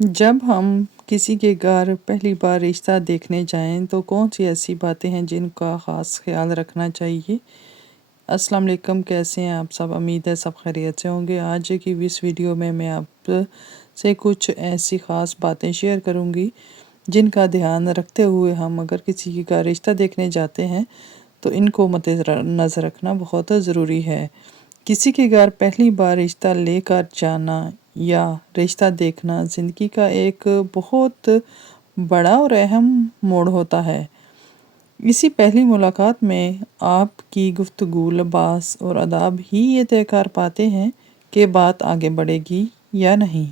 जब हम किसी के घर पहली बार रिश्ता देखने जाएं तो कौन सी ऐसी बातें हैं जिनका ख़ास ख्याल रखना चाहिए। अस्सलाम वालेकुम, कैसे हैं आप सब। उम्मीद है सब खैरियत से होंगे। आज की इस वीडियो में मैं आप से कुछ ऐसी ख़ास बातें शेयर करूंगी जिनका ध्यान रखते हुए हम अगर किसी का रिश्ता देखने जाते हैं तो इनको मद्देनज़र रखना बहुत ज़रूरी है। किसी के घर पहली बार रिश्ता लेकर जाना या रिश्ता देखना ज़िंदगी का एक बहुत बड़ा और अहम मोड़ होता है। इसी पहली मुलाकात में आपकी गुफ्तगू, लिबास और आदाब ही ये तय कर पाते हैं कि बात आगे बढ़ेगी या नहीं।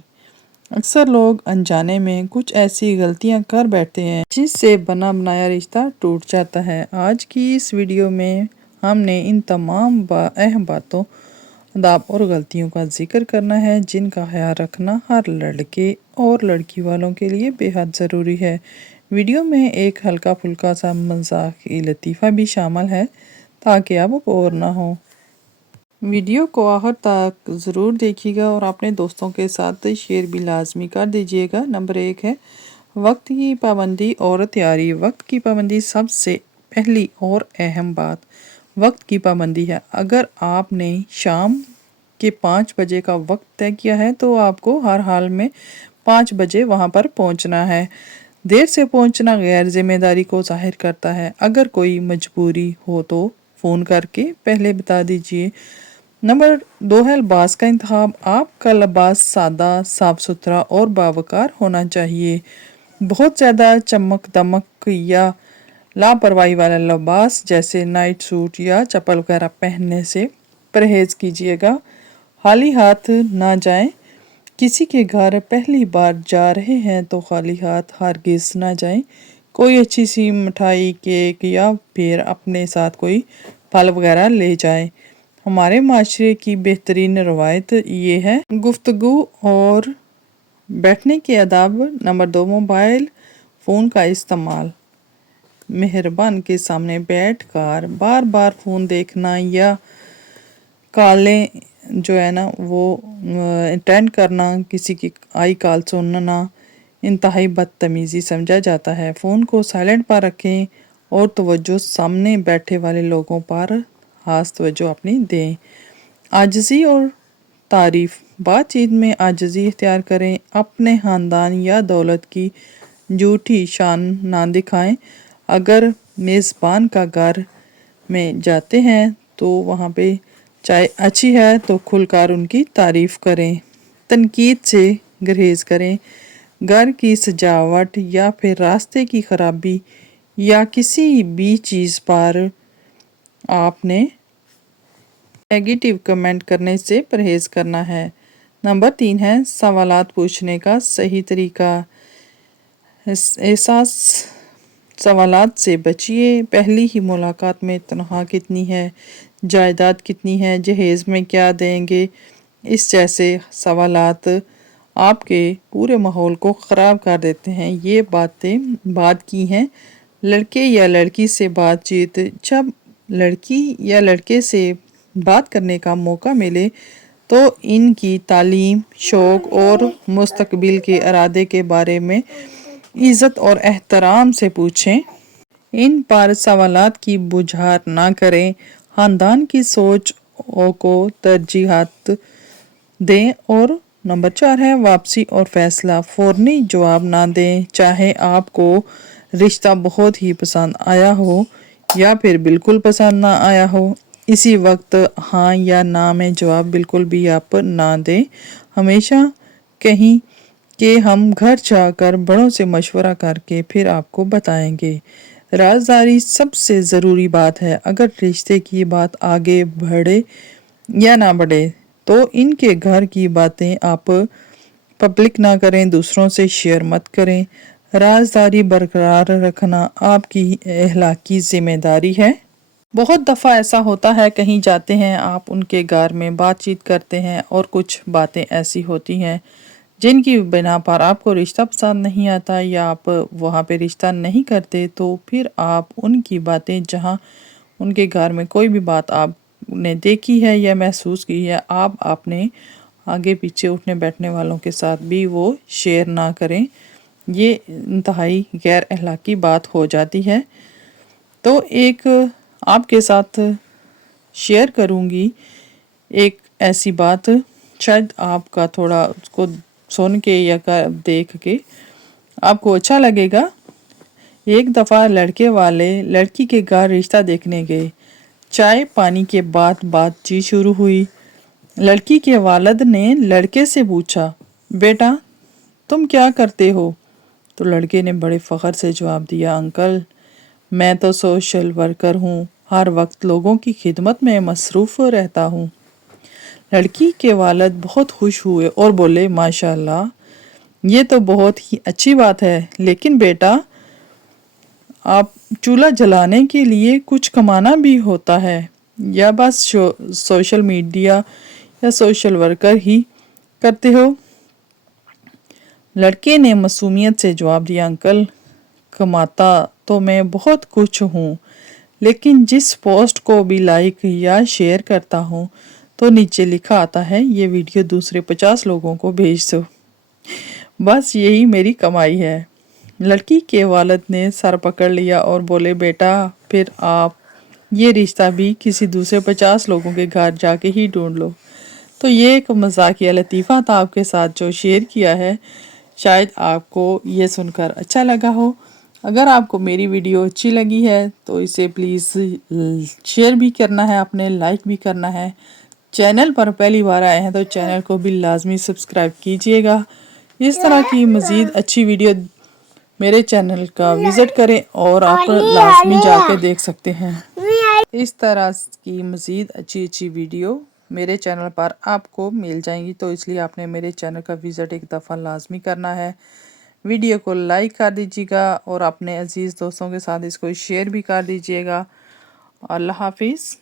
अक्सर लोग अनजाने में कुछ ऐसी गलतियां कर बैठते हैं जिससे बना बनाया रिश्ता टूट जाता है। आज की इस वीडियो में हमने इन तमाम अहम बातों, आदाब और गलतियों का जिक्र करना है जिनका ख्याल रखना हर लड़के और लड़की वालों के लिए बेहद ज़रूरी है। वीडियो में एक हल्का फुल्का सा मज़ाकी लतीफ़ा भी शामिल है ताकि आप बोर ना हो। वीडियो को आखिर तक ज़रूर देखिएगा और अपने दोस्तों के साथ शेयर भी लाजमी कर दीजिएगा। नंबर 1 है वक्त की पाबंदी और तैयारी। वक्त की पाबंदी सबसे पहली और अहम बात वक्त की पाबंदी है। अगर आपने शाम के 5 बजे का वक्त तय किया है तो आपको हर हाल में 5 बजे वहाँ पर पहुँचना है। देर से पहुँचना गैर जिम्मेदारी को ज़ाहिर करता है। अगर कोई मजबूरी हो तो फ़ोन करके पहले बता दीजिए। नंबर 2 है लिबास का इंतखाब। आपका लिबास सादा, साफ सुथरा और बावकार होना चाहिए। बहुत ज़्यादा चमक दमक या लापरवाही वाला लिबास जैसे नाइट सूट या चप्पल वगैरह पहनने से परहेज़ कीजिएगा। खाली हाथ ना जाएं। किसी के घर पहली बार जा रहे हैं तो खाली हाथ हरगिज़ ना जाएं। कोई अच्छी सी मिठाई, केक या फिर अपने साथ कोई फल वगैरह ले जाएं। हमारे माशरे की बेहतरीन रवायत ये है। गुफ्तगू और बैठने के आदाब। नंबर 2 मोबाइल फ़ोन का इस्तेमाल। मेहरबान के सामने बैठकर बार बार फ़ोन देखना या कॉलें जो है ना वो अटेंड करना, किसी की आई कॉल सुनना इंतहाई बदतमीज़ी समझा जाता है। फ़ोन को साइलेंट पर रखें और तवज्जो सामने बैठे वाले लोगों पर खास तवज्जो अपनी दें। आजिज़ी और तारीफ़। बातचीत में आजिज़ी इख्तियार करें। अपने ख़ानदान या दौलत की झूठी शान ना दिखाएं। अगर मेज़बान का घर में जाते हैं तो वहाँ पे चाय अच्छी है तो खुलकर उनकी तारीफ़ करें। तनकीद से गुरेज करें। घर की सजावट या फिर रास्ते की ख़राबी या किसी भी चीज़ पर आपने नेगेटिव कमेंट करने से परहेज़ करना है। नंबर 3 है सवालात पूछने का सही तरीका। एहसास सवालात से बचिए। पहली ही मुलाकात में तनख्वाह कितनी है, जायदाद कितनी है, जहेज़ में क्या देंगे, इस जैसे सवालात आपके पूरे माहौल को ख़राब कर देते हैं। ये बातें बात की हैं। लड़के या लड़की से बातचीत। जब लड़की या लड़के से बात करने का मौका मिले तो इनकी तालीम, शौक़ और मुस्तकबिल के इरादे के बारे में इज़्ज़त और एहतराम से पूछें। इन पर सवालात की बुझार ना करें। ख़ानदान की सोच को तरजीहात दें। और नंबर 4 है वापसी और फ़ैसला। फ़ौरनी जवाब ना दें। चाहे आपको रिश्ता बहुत ही पसंद आया हो या फिर बिल्कुल पसंद ना आया हो, इसी वक्त हाँ या ना में जवाब बिल्कुल भी आप ना दें। हमेशा कहीं कि हम घर जाकर बड़ों से मशवरा करके फिर आपको बताएंगे। राज़दारी सबसे ज़रूरी बात है। अगर रिश्ते की बात आगे बढ़े या ना बढ़े तो इनके घर की बातें आप पब्लिक ना करें, दूसरों से शेयर मत करें। राज़दारी बरकरार रखना आपकी अखलाकी ज़िम्मेदारी है। बहुत दफ़ा ऐसा होता है, कहीं जाते हैं आप, उनके घर में बातचीत करते हैं और कुछ बातें ऐसी होती हैं जिनकी बिना पर आपको रिश्ता पसंद नहीं आता या आप वहाँ पे रिश्ता नहीं करते, तो फिर आप उनकी बातें, जहाँ उनके घर में कोई भी बात आपने देखी है या महसूस की है, आप आपने آگے پیچھے اٹھنے بیٹھنے والوں کے ساتھ بھی وہ شیئر نہ کریں، یہ انتہائی غیر اخلاقی بات ہو جاتی ہے۔ تو ایک آپ کے ساتھ شیئر کروں گی ایک ایسی بات، شاید آپ کا تھوڑا اس کو سن کے یا دیکھ کے آپ کو اچھا لگے گا۔ ایک دفعہ لڑکے والے لڑکی کے گھر رشتہ دیکھنے گئے۔ چائے پانی کے بعد بات چیت شروع ہوئی۔ لڑکی کے والد نے لڑکے سے پوچھا، بیٹا تم کیا کرتے ہو؟ تو لڑکے نے بڑے فخر سے جواب دیا، انکل میں تو سوشل ورکر ہوں، ہر وقت لوگوں کی خدمت میں مصروف رہتا ہوں۔ لڑکی کے والد بہت خوش ہوئے اور بولے، ماشاءاللہ یہ تو بہت ہی اچھی بات ہے، لیکن بیٹا آپ چولہا جلانے کے لیے کچھ کمانا بھی ہوتا ہے یا بس سوشل میڈیا یا سوشل ورکر ہی کرتے ہو؟ لڑکے نے معصومیت سے جواب دیا، انکل کماتا تو میں بہت کچھ ہوں، لیکن جس پوسٹ کو بھی لائک یا شیئر کرتا ہوں تو نیچے لکھا آتا ہے یہ ویڈیو دوسرے 50 لوگوں کو بھیج دو، بس یہی میری کمائی ہے۔ لڑکی کے والد نے سر پکڑ لیا اور بولے، بیٹا پھر آپ یہ رشتہ بھی کسی دوسرے 50 لوگوں کے گھر جا کے ہی ڈھونڈ لو۔ تو یہ ایک مزاحیہ لطیفہ تھا آپ کے ساتھ جو شیئر کیا ہے، شاید آپ کو یہ سن کر اچھا لگا ہو۔ اگر آپ کو میری ویڈیو اچھی لگی ہے تو اسے پلیز شیئر بھی کرنا ہے، اپنے لائک بھی کرنا ہے۔ چینل پر پہلی بار آئے ہیں تو چینل کو بھی لازمی سبسکرائب کیجئے گا۔ اس طرح کی مزید اچھی ویڈیو میرے چینل کا وزٹ کریں اور آپ لازمی جا کے دیکھ سکتے ہیں۔ اس طرح کی مزید اچھی ویڈیو میرے چینل پر آپ کو مل جائیں گی، تو اس لیے آپ نے میرے چینل کا وزٹ ایک دفعہ لازمی کرنا ہے۔ ویڈیو کو لائک کر دیجیے گا اور اپنے عزیز دوستوں کے ساتھ اس کو شیئر بھی کر دیجیے گا۔ اللہ حافظ۔